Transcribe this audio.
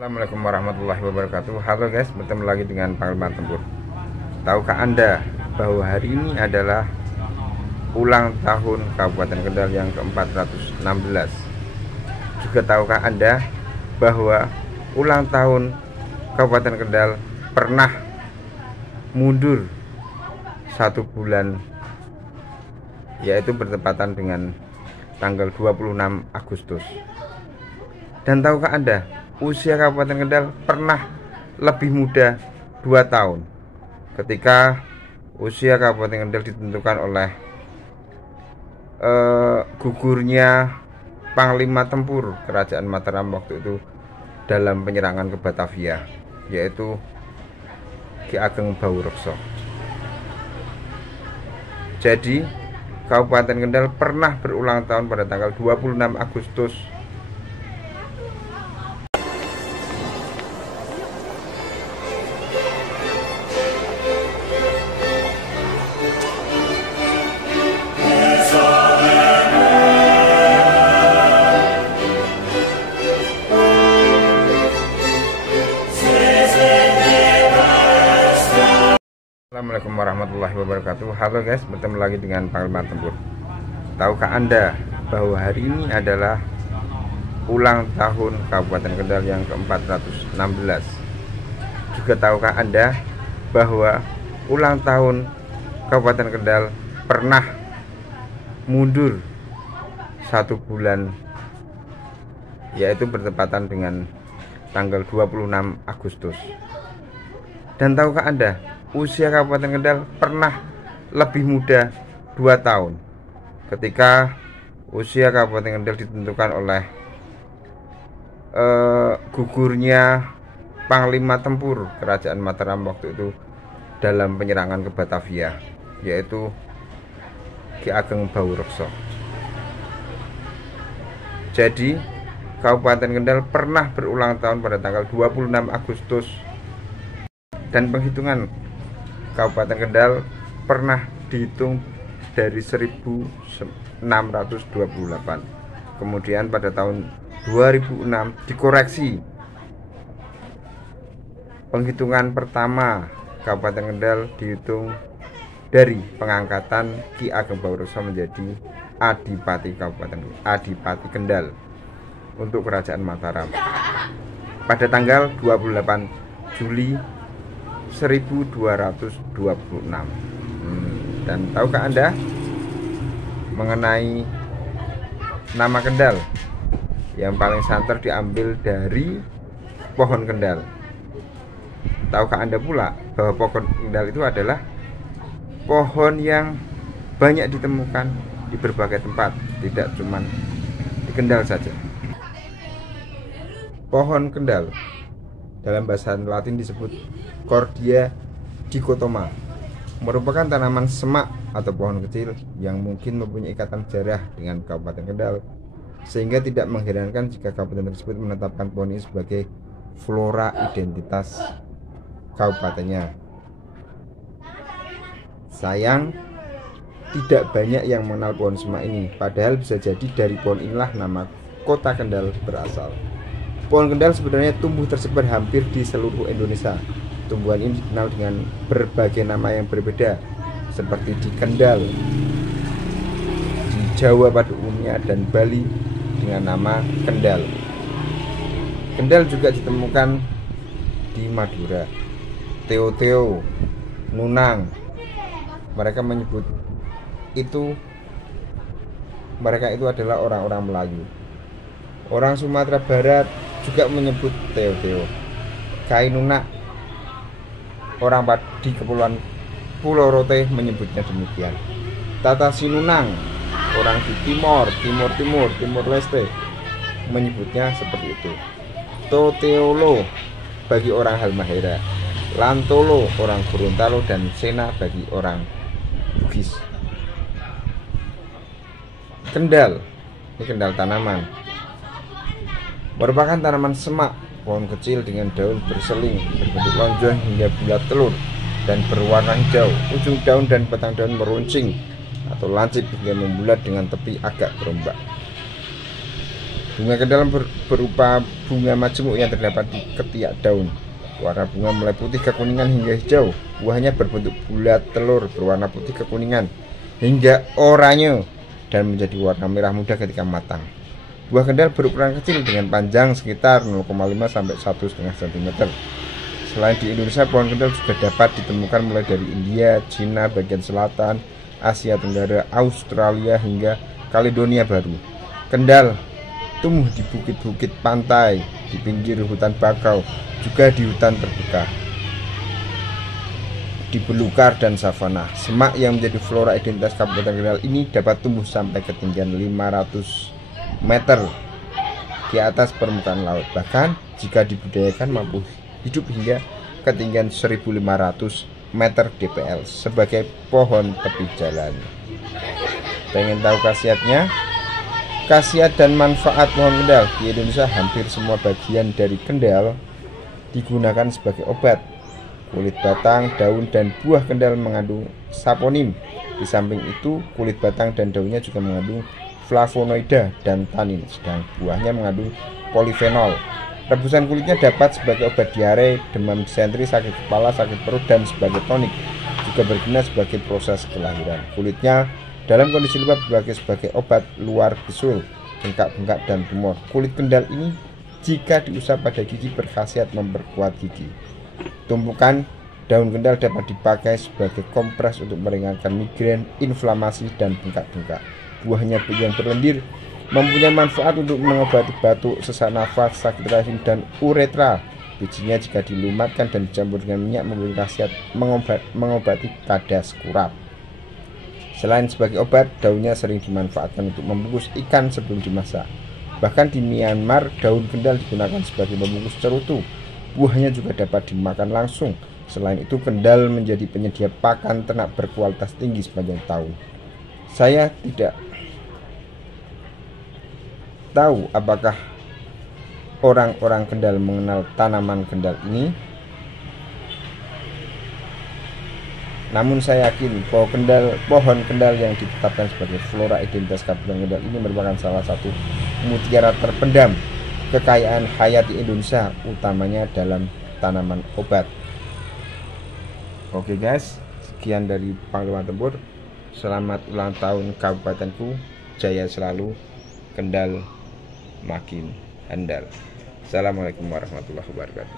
Assalamualaikum warahmatullahi wabarakatuh. Halo guys, bertemu lagi dengan Panglima Tempur. Tahukah Anda bahwa hari ini adalah ulang tahun Kabupaten Kendal yang ke-416? Juga tahukah Anda bahwa ulang tahun Kabupaten Kendal pernah mundur 1 bulan, yaitu bertepatan dengan tanggal 26 Agustus. Dan tahukah Anda, usia Kabupaten Kendal pernah lebih muda 2 tahun ketika usia Kabupaten Kendal ditentukan oleh gugurnya Panglima Tempur Kerajaan Mataram waktu itu dalam penyerangan ke Batavia, yaitu Ki Ageng Baurekso. Jadi Kabupaten Kendal pernah berulang tahun pada tanggal 26 Agustus. Assalamualaikum warahmatullahi wabarakatuh. Halo guys, bertemu lagi dengan Panglima Tempur. Tahukah Anda bahwa hari ini adalah ulang tahun Kabupaten Kendal yang ke-416? Juga tahukah Anda bahwa ulang tahun Kabupaten Kendal pernah mundur 1 bulan, yaitu bertepatan dengan tanggal 26 Agustus. Dan tahukah Anda, usia Kabupaten Kendal pernah lebih muda 2 tahun ketika usia Kabupaten Kendal ditentukan oleh gugurnya Panglima Tempur Kerajaan Mataram waktu itu dalam penyerangan ke Batavia, yaitu Ki Ageng Baurekso. Jadi Kabupaten Kendal pernah berulang tahun pada tanggal 26 Agustus, dan penghitungan Kabupaten Kendal pernah dihitung dari 1628. Kemudian pada tahun 2006 dikoreksi. Penghitungan pertama Kabupaten Kendal dihitung dari pengangkatan Ki Ageng Baurekso menjadi Adipati Kendal untuk Kerajaan Mataram pada tanggal 28 Juli 1226. Dan tahukah Anda mengenai nama Kendal yang paling santer diambil dari pohon Kendal? Tahukah Anda pula bahwa pohon Kendal itu adalah pohon yang banyak ditemukan di berbagai tempat, tidak cuma di Kendal saja. Pohon Kendal dalam bahasa Latin disebut Cordia dichotoma, merupakan tanaman semak atau pohon kecil yang mungkin mempunyai ikatan sejarah dengan Kabupaten Kendal, sehingga tidak mengherankan jika kabupaten tersebut menetapkan pohon ini sebagai flora identitas kabupatennya. Sayang, tidak banyak yang mengenal pohon semak ini, padahal bisa jadi dari pohon inilah nama kota Kendal berasal. Pohon Kendal sebenarnya tumbuh tersebar hampir di seluruh Indonesia. Tumbuhan ini dikenal dengan berbagai nama yang berbeda, seperti di Kendal, di Jawa pada umumnya, dan Bali dengan nama Kendal. Kendal juga ditemukan di Madura, Teo-teo, Nunang. Mereka menyebut mereka itu adalah orang-orang Melayu. Orang Sumatera Barat juga menyebut Teo-teo. Kainunak, orang di Kepulauan Pulau Rote, menyebutnya demikian. Tatasinunang, orang di Timur Leste, menyebutnya seperti itu. Toteolo bagi orang Halmahera, Lantolo orang Gorontalo, dan Sena bagi orang Bugis. Kendal, ini Kendal tanaman, merupakan tanaman semak, pohon kecil dengan daun berseling, berbentuk lonjong hingga bulat telur dan berwarna hijau. Ujung daun dan batang daun meruncing atau lancip hingga membulat dengan tepi agak berombak. Bunga kendal berupa bunga majemuk yang terdapat di ketiak daun. Warna bunga mulai putih kekuningan hingga hijau. Buahnya berbentuk bulat telur berwarna putih kekuningan hingga oranye dan menjadi warna merah muda ketika matang. Buah kendal berukuran kecil dengan panjang sekitar 0,5 sampai 1,5 cm. Selain di Indonesia, pohon kendal juga dapat ditemukan mulai dari India, Cina bagian selatan, Asia Tenggara, Australia hingga Kaledonia Baru. Kendal tumbuh di bukit-bukit pantai, di pinggir hutan bakau, juga di hutan terbuka, di belukar dan savana. Semak yang menjadi flora identitas Kabupaten Kendal ini dapat tumbuh sampai ketinggian 500 meter di atas permukaan laut. Bahkan jika dibudidayakan mampu hidup hingga ketinggian 1500 meter DPL sebagai pohon tepi jalan. Pengen tahu khasiatnya? Khasiat dan manfaat pohon kendal. Di Indonesia hampir semua bagian dari kendal digunakan sebagai obat. Kulit batang, daun, dan buah kendal mengandung saponin. Di samping itu, kulit batang dan daunnya juga mengandung flavonoida dan tanin, sedang buahnya mengandung polifenol. Rebusan kulitnya dapat sebagai obat diare, demam disentri, sakit kepala, sakit perut, dan sebagai tonik. Juga berguna sebagai proses kelahiran. Kulitnya dalam kondisi lembab dipakai sebagai obat luar bisul, bengkak-bengkak, dan tumor. Kulit kendal ini jika diusap pada gigi berkhasiat memperkuat gigi. Tumpukan daun kendal dapat dipakai sebagai kompres untuk meringankan migrain, inflamasi, dan bengkak-bengkak. Buahnya yang berlendir mempunyai manfaat untuk mengobati batuk, sesak nafas, sakit rahim, dan uretra. Bijinya jika dilumatkan dan dicampur dengan minyak memiliki khasiat mengobati kadas kurap. Selain sebagai obat, daunnya sering dimanfaatkan untuk membungkus ikan sebelum dimasak. Bahkan di Myanmar, daun kendal digunakan sebagai pembungkus cerutu. Buahnya juga dapat dimakan langsung. Selain itu, kendal menjadi penyedia pakan ternak berkualitas tinggi sepanjang tahun. Saya tidak tahu apakah orang-orang Kendal mengenal tanaman kendal ini, namun saya yakin bahwa pohon kendal yang ditetapkan sebagai flora identitas Kabupaten Kendal ini merupakan salah satu mutiara terpendam kekayaan hayati Indonesia, utamanya dalam tanaman obat. Oke guys, sekian dari Panglima Tempur. Selamat ulang tahun kabupatenku, jaya selalu, Kendal makin handal. Assalamualaikum warahmatullahi wabarakatuh.